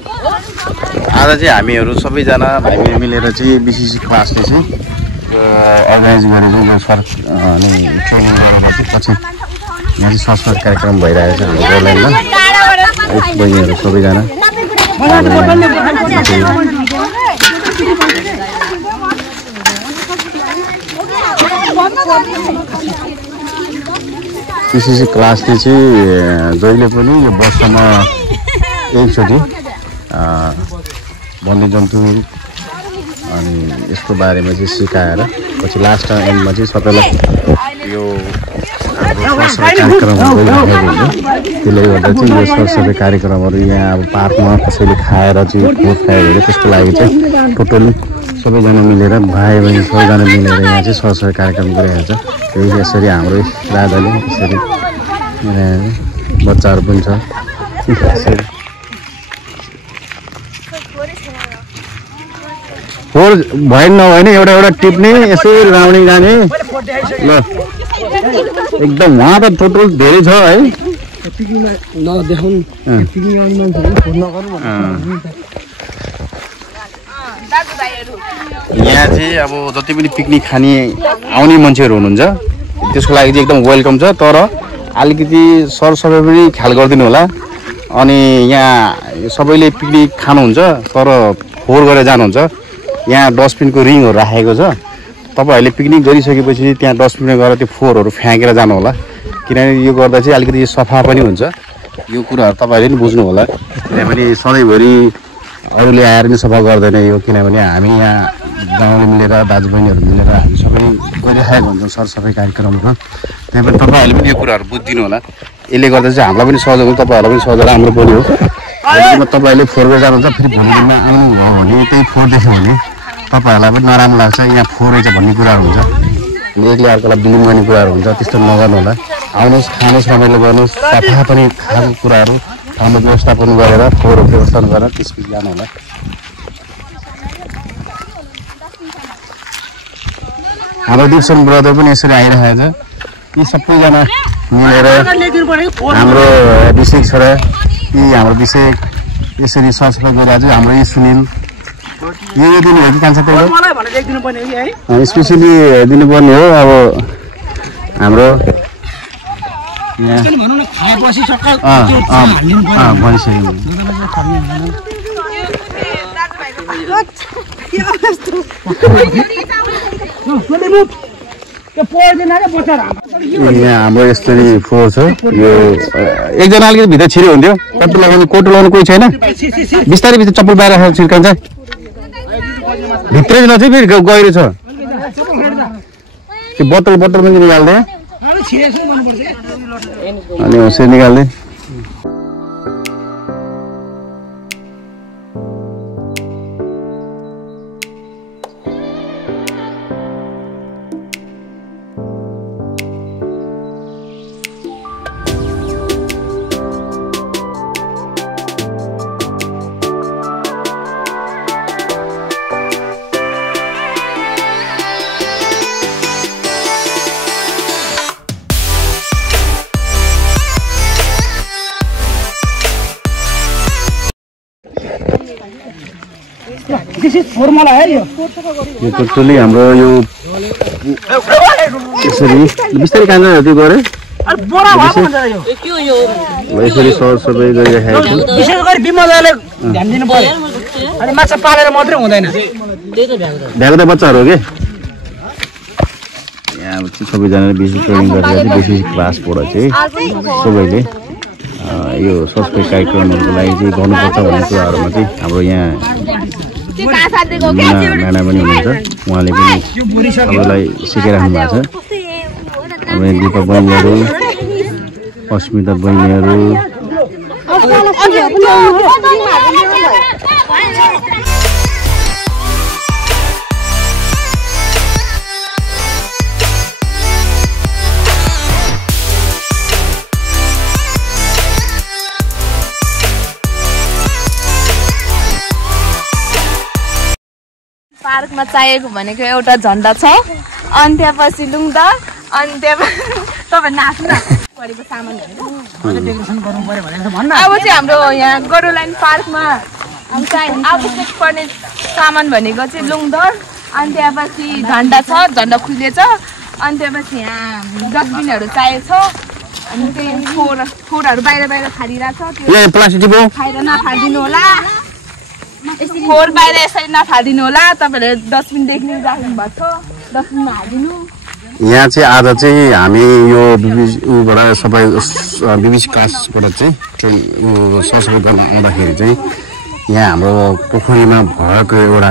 आज चाहिँ हामीहरू सबैजना भाइबहिनी मिलेर चाहिँ बिसिसी क्लासले चाहिँ अर्गनाइज गरेर यो अनि ट्रेनिङ गरेपछि पछि यहाँ चाहिँ सांस्कृतिक कार्यक्रम भइरहेको छ गोर्ल्यान्डमा बहिनीहरू सबैजना बिसिसी क्लासले चाहिँ जहिले पनि यो वर्षमा एकचोटि वन्यजन्तु अनि यसको बारेमा चाहिँ सिकाएर पछि लास्ट एन्डमा चाहिँ सबैलाई यो कार्यक्रम गरिरहेको हुन्छ। त्यसले गर्दा चाहिँ यो सरसफाइ कार्यक्रमहरू यहाँ अब पार्कमा कसैले खाएर चाहिँ खोज खायो भने त्यसको लागि चाहिँ टोटली सबैजना मिलेर भाइ बहिनी सबैजना मिलेर यहाँ चाहिँ सरसफाइ कार्यक्रम गरिरहेको छ। यसरी हाम्रो राजाले यसरी बच्चाहरू पनि छ यसरी फोहोर भएन नभएन एउटा एउटा टिप्ने यसो राउने जाने ल एकदम वहाँ त टोटल धेरै छ है। यहाँ चाहिँ अब जति पनि पिकनिक खाने आउने मान्छेहरू हुनुहुन्छ त्यसको लागि चाहिँ एकदम वेलकम छ। तर अलिकति सरसफाइ पनि ख्याल गरिदिनु होला। अनि यहाँ सबैले पिकनिक खानुहुन्छ तर फोहोर गरेर जानुहुन्छ। यहाँ डस्टबिनको रिङहरू राखेको छ। तपाईहरूले पिकनिक गरिसकेपछि त्यहाँ डस्टबिनमा गएर त्यो फोहोरहरू फ्याँकेर जानु होला। किनभने यो गर्दा चाहिँ अलिकति सफा पनि हुन्छ। यो कुराहरू तपाईँहरूले पनि बुझ्नु होला। किनभने सधैँभरि अरूले आएर पनि सफा गर्दैन यो। किनभने हामी यहाँ गाउँले मिलेर दाजुबहिनीहरू मिलेर हामी सबै गरिरहेको हुन्छौँ सरसफाइ कार्यक्रममा। त्यही पनि तपाईँहरूले पनि यो कुराहरू बुझिदिनु होला। यसले गर्दा चाहिँ हामीलाई पनि सहयोग हुन्छ, तपाईँहरूलाई पनि सहयोग राम्रो पनि हो। तपाईँहरूले फोहोर गरेर जानुहुन्छ फेरि भोलि दिनमा आउनुभयो भने त्यही फोहोर देख्यो भने तपाईँहरूलाई पनि नराम्रो लाग्छ। यहाँ फोहोर रहेछ भन्ने कुराहरू हुन्छ, एकले अर्कोलाई बिलिङ गर्ने कुराहरू हुन्छ। त्यस्तो नगर्नु होला। आउनुहोस्, खानुहोस्, रमाइलो गर्नुहोस्, सफा पनि खाएको कुराहरू ठाउँमा व्यवस्थापन गरेर फोहोर व्यवस्थापन गरेर त्यसपछि जानु होला। हाम्रो दिप्सन ब्रदर पनि यसरी आइरहेको छ। यी सबैजना मिलेर हाम्रो अभिषेक छोरा यी हाम्रो विषय यसरी सरसफाइ गरिरहेको छ। हाम्रो यी सुनिल यो दिनु हो कि कान्छ तपाईँ स्पेसली दिनुपर्ने हो। अब हाम्रो यहाँ हाम्रो यस्तरी फोहोर छ। यो एकजना अलिकति भित्र छिर्यो हुन्थ्यो। कट्टु लगाउने कोटो लगाउनु कोही छैन। बिस्तारै बिस्तारै चप्पल बाहिर छिर्कान्छ। भित्रै नछ फेरि गहिरो छ। त्यो बोतल पनि निकाल्दै अनि होसेर निकाल्दै यो टोटली हाम्रो यो यसरी बिस्तारै कान्छ त्यो गरे यसरी सरसफाइ गरिरहेको छ। विशेष गरी बिमलाले ध्यान दिनु पर्यो। अनि माछा पालेर मात्रै हुँदैन। भ्याएको बच्चाहरू हो के यहाँ सबैजनाले बेसी ट्रेनिङ गरेर बेसी क्लासबाट चाहिँ सबैले यो सरसफाइ कार्यक्रमहरूको लागि चाहिँ गर्नुपर्छ भन्ने कुराहरूमा चाहिँ हाम्रो यहाँ नाना पनि हुनुहुन्छ। उहाँले पनि सबैलाई सिकाइराख्नु भएको छ। अब यहाँ दिपा बहिनीहरू, अस्मिता बहिनीहरू पार्कमा चाहिएको भनेको एउटा झन्डा छ। अनि त्यसपछि लुङ्दा अनि तपाईँ नाच्नु परेको सामानहरू अब चाहिँ हाम्रो यहाँ गोरुल्यान्ड पार्कमा चाहिँ आवश्यक पर्ने सामान भनेको चाहिँ लुङदर अनि त्यसपछि झन्डा छ झन्डा खुलेछ अनि त्यसपछि यहाँ डस्टबिनहरू चाहिएको छ अनि त्यही फोहोरहरू बाहिर फालिरहेको छ त्यो प्लास्टिक खाएर नफालिदिनु होला फोहोर बाहिर यसरी नफालिदिनु होला तपाईँहरूले डस्टबिन देख्नु राख्नु भएको छ डस्टबिनमा हालिदिनु यहाँ चाहिँ आज चाहिँ हामी यो उबाट सबै बिबिसी क्लासबाट चाहिँ ट्रेन सरसफाइ गर्न आउँदाखेरि चाहिँ यहाँ हाम्रो पोखरीमा भएको एउटा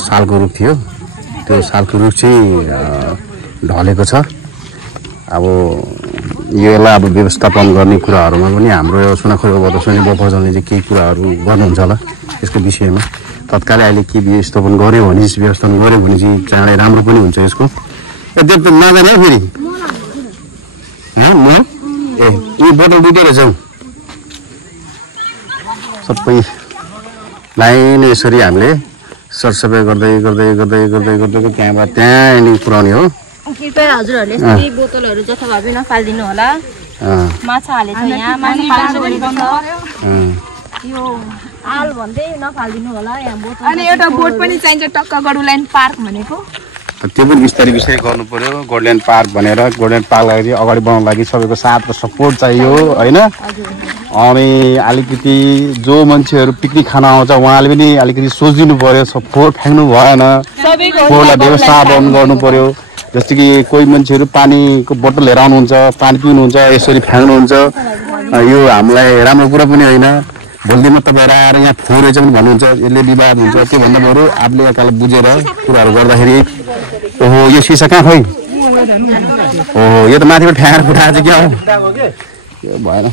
सालको रुख थियो त्यो सालको रुख चाहिँ ढलेको छ अब यसलाई अब व्यवस्थापन गर्ने कुराहरूमा पनि हाम्रो सुनाखोरीबाट सुनि बफरजनले चाहिँ केही कुराहरू गर्नुहुन्छ होला यसको विषयमा तत्कालै अहिले के व्यवस्थापन गऱ्यो भने चाहिँ चाँडै राम्रो पनि हुन्छ यसको त्यो त नजाने फेरि म ए यो बोतल दुइटै रहेछ सबै लाइन यसरी हामीले सरसफाइ गर्दै त्यहाँबाट त्यहाँ पुऱ्याउने हो कृपया हजुरहरूले यस्तै बोतलहरू जथाभावी नफालिदिनु होला माछा हालेछ यहाँ माछा पाल्नु यो आल भन्दै नफालिदिनु होला यहाँ बोतल अनि एउटा बोट पनि चाहिन्छ टक्क गडुल्यान्ड पार्क भनेको त्यो पनि बिस्तारै गर्नु पर्यो गोल्डन पार्क भनेर गोल्डन पार्कलाई चाहिँ अगाडि बढाउनु लागि सबैको साथको सपोर्ट चाहियो होइन अनि अलिकति जो मान्छेहरू पिकनिक खान आउँछ उहाँले पनि अलिकति सोचिदिनु पर्यो फोहोर फ्याँक्नु भएन फोहोरलाई व्यवस्थापन गर्नु पर्यो जस्तो कि कोही मान्छेहरू पानीको बोतल लिएर आउनुहुन्छ पानी पिउनुहुन्छ यसरी फ्याँक्नुहुन्छ यो हामीलाई राम्रो कुरा पनि होइन भोलि दिनमा तपाईँहरू आएर यहाँ फोहोर रहेछ पनि भन्नुहुन्छ यसले विवाद हुन्छ त्यो भन्दा बरु आफूले एकतालाई बुझेर कुराहरू गर्दाखेरि ओहो यो सिसा कहाँ खोइ ओहो यो त माथिबाट फ्याँकेर फुटाएको चाहिँ क्या हो त्यो भएन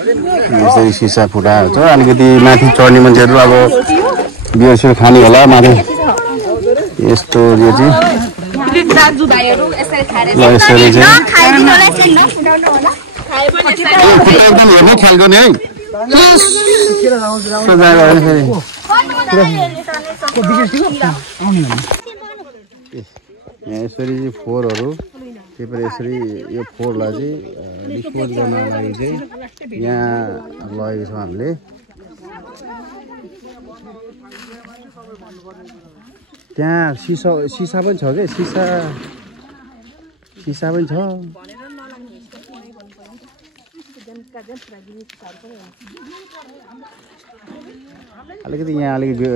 यसरी सिसा फुटाएको छ अलिकति माथि चढ्ने मान्छेहरू अब बियर खाने होला माथि यस्तो यो चाहिँ यसरी चाहिँ एकदम हेर्ने ख्याल गर्ने है यहाँ यसरी चाहिँ फोहोरहरू त्यही यसरी यो फोहोरलाई चाहिँ डिस्पोज गर्नको लागि चाहिँ यहाँ लगेको छौँ हामीले त्यहाँ सिसा पनि छ क्या सिसा पनि छ अलिकति यहाँ अलिकति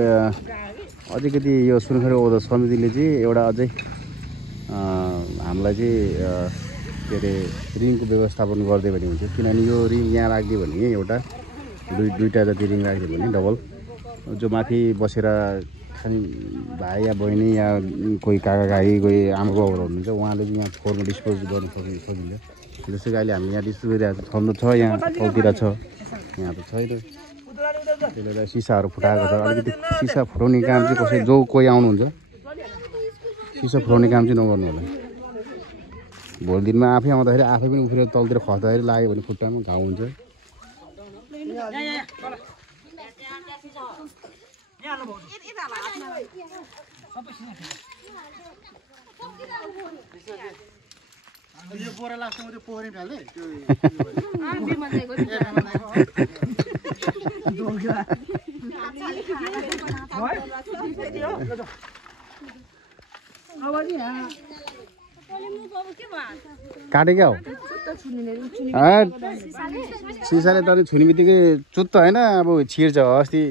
अलिकति यो सुनखरी ओदा समितिले चाहिँ एउटा अझै हामीलाई चाहिँ के अरे रिङको व्यवस्थापन गरिदियो भने हुन्छ किनभने यो रिङ यहाँ राखिदियो भने एउटा दुईवटा जति रिङ राखिदियो भने डबल जो माथि बसेर खाने भाइ या बहिनी या कोही काका काकी कोही आमा बाउहरू हुनुहुन्छ उहाँले चाहिँ यहाँ फोहोरमा डिस्पोज गर्नु सकिन्छ जस्तै कि अहिले हामी यहाँ डिस्पोज गरिरहेको छ छन्नु छ यहाँ तलतिर छ यहाँ त छैन त्यसले गर्दा सिसाहरू फुटाएको छ अलिकति सिसा फुटाउने काम चाहिँ कसै जो कोही आउनुहुन्छ सिसा फुटाउने काम चाहिँ नगर्नु होला भोलि दिनमा आफै आउँदाखेरि आफै पनि उफ्रेर तलतिर खस्दाखेरि लाग्यो भने खुट्टामा घाउ हुन्छ यो बोरा लास्टमा त्यो पोखरी फाल्दै त्यो काटे क्या हो सिसाले त छुने बित्तिकै चुत्त होइन अब छिर्छ अस्ति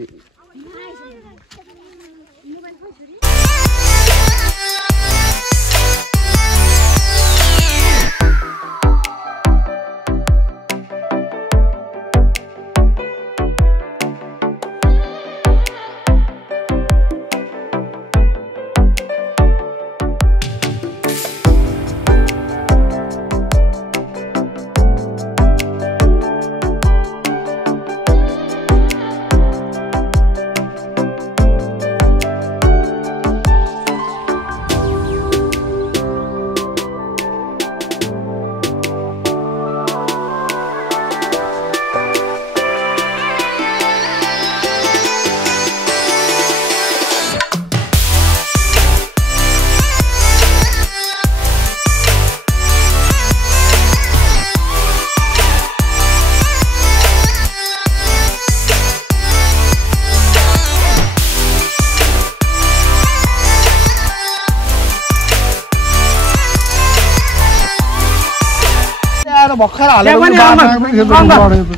भर्खर हालेर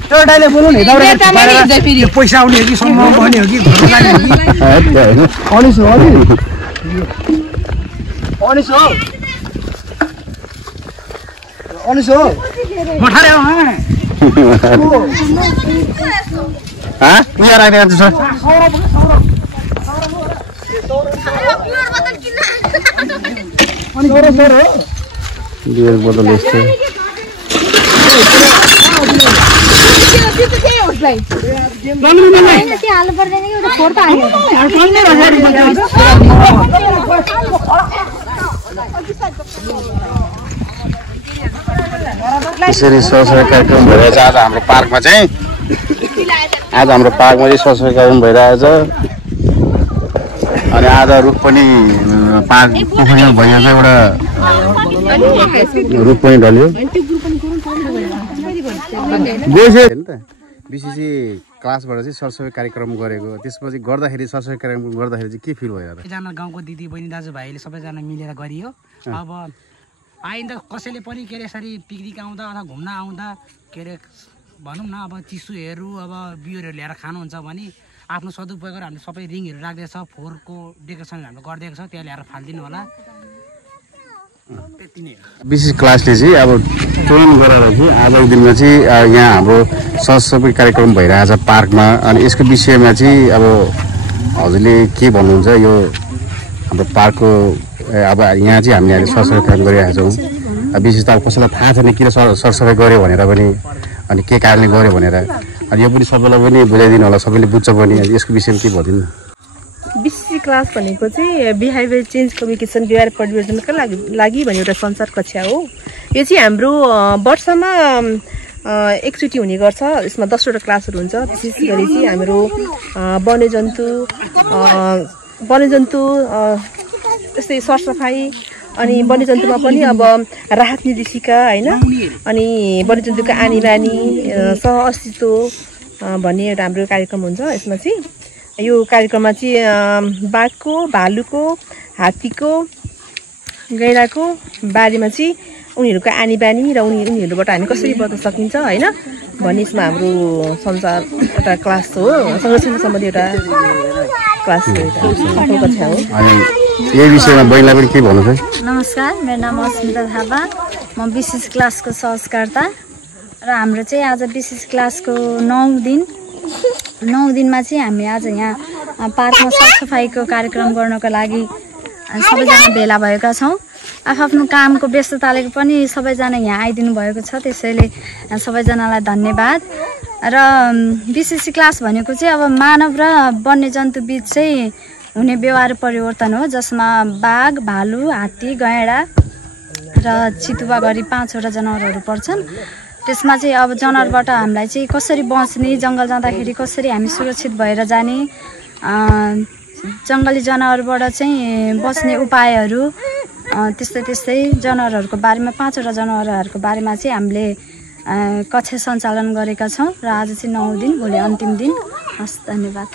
त्यो डाइले बोल्नु नि पैसा आउने हो कि समूह बन्ने हो कि अनिस हो मठारे हो यहाँ राखेको छ बियर बोतल यस्तो यसरी सरसफाइ कार्यक्रम भइरहेछ आज हाम्रो पार्कमा चाहिँ सरसफाइ कार्यक्रम भइरहेछ अनि आज रुख पनि पार्क पोखरीमा भइरहेछ एउटा रुख पनि ढल्यो बिसिसी क्लासबाट चाहिँ सरसफाइ कार्यक्रम गरेको त्यसपछि गर्दाखेरि सरसफाइ कार्यक्रम गर्दाखेरि चाहिँ के फिल भयो एकजना गाउँको दिदी बहिनी दाजुभाइले सबैजना मिलेर गरियो अब आइन्दा कसैले पनि के अरे यसरी पिकनिक आउँदा अथवा घुम्न आउँदा के अरे भनौँ न अब चिसोहरू अब बिउहरू ल्याएर खानुहुन्छ भने आफ्नो सदुपयोग गरेर हामीले सबै रिङहरू राख्दैछ फोहोरको डेकोरेसन हामीले गरिदिएको छ त्यहाँ ल्याएर फालिदिनु होला त्यति नै विशेष क्लासले चाहिँ अब चयन गरेर चाहिँ आजको दिनमा चाहिँ यहाँ हाम्रो सरसफाइ कार्यक्रम भइरहेछ पार्कमा अनि यसको विषयमा चाहिँ अब हजुरले के भन्नुहुन्छ यो हाम्रो पार्कको अब यहाँ चाहिँ हामीले अहिले सरसफाइ कार्यक्रम गरिरहेका छौँ विशेष त अब कसैलाई थाहा छैन किन सरसफाइ गऱ्यो भनेर पनि अनि के कारणले गऱ्यो भनेर अनि यो पनि सबैलाई पनि बुझाइदिनु होला सबैले बुझ्छ पनि यसको विषयमा के भनिदिनु बिसिसी क्लास भनेको चाहिँ बिहेभियर चेन्ज कम्युनिकेसन व्यवहार परिवर्तनका लागि भन्ने एउटा संचार कक्षा हो यो चाहिँ हाम्रो वर्षमा एकचोटि हुने गर्छ यसमा 10वटा क्लासहरू हुन्छ विशेष गरी चाहिँ हाम्रो वन्यजन्तु यस्तै सरसफाइ अनि वन्यजन्तुमा पनि अब राहत निर्देशिका होइन अनि वन्यजन्तुको आनी बानी सह अस्तित्व भन्ने एउटा हाम्रो कार्यक्रम हुन्छ यसमा चाहिँ यो कार्यक्रममा चाहिँ बाघको भालुको हात्तीको गैँडाको बारेमा चाहिँ उनीहरूको आनी बानी र उनीहरूबाट हामी कसरी बच्न सकिन्छ होइन भन्ने यसमा हाम्रो संसार एउटा क्लास हो संरक्षण सम्बन्धी एउटा क्लास हो कक्षा हो यही विषयमा बहिनीलाई पनि के भन्नु छ नमस्कार मेरो नाम अस्मिता थापा म विशेष क्लासको सहजकर्ता र हाम्रो चाहिँ आज विशेष क्लासको 9 दिनमा चाहिँ हामी आज यहाँ पार्कमा सरसफाइको कार्यक्रम गर्नको लागि सबैजना भेला भएका छौँ आफ्नो कामको व्यस्तताले पनि सबैजना यहाँ आइदिनु भएको छ त्यसैले सबैजनालाई धन्यवाद र विशेष क्लास भनेको चाहिँ अब मानव र वन्यजन्तु बीच चाहिँ हुने व्यवहार परिवर्तन हो जसमा बाघ भालु हात्ती गैँडा र चितुवा गरी 5वटा जनावरहरू पर्छन् त्यसमा चाहिँ अब जनावरबाट हामीलाई चाहिँ कसरी बच्ने जङ्गल जाँदाखेरि कसरी हामी सुरक्षित भएर जाने जङ्गली जनावरबाट चाहिँ बच्ने उपायहरू त्यस्तै जनावरहरूको बारेमा 5वटा जनावरहरूको बारेमा चाहिँ हामीले कक्षा सञ्चालन गरेका छौँ र आज चाहिँ 9 दिन भोलि अन्तिम दिन हस् धन्यवाद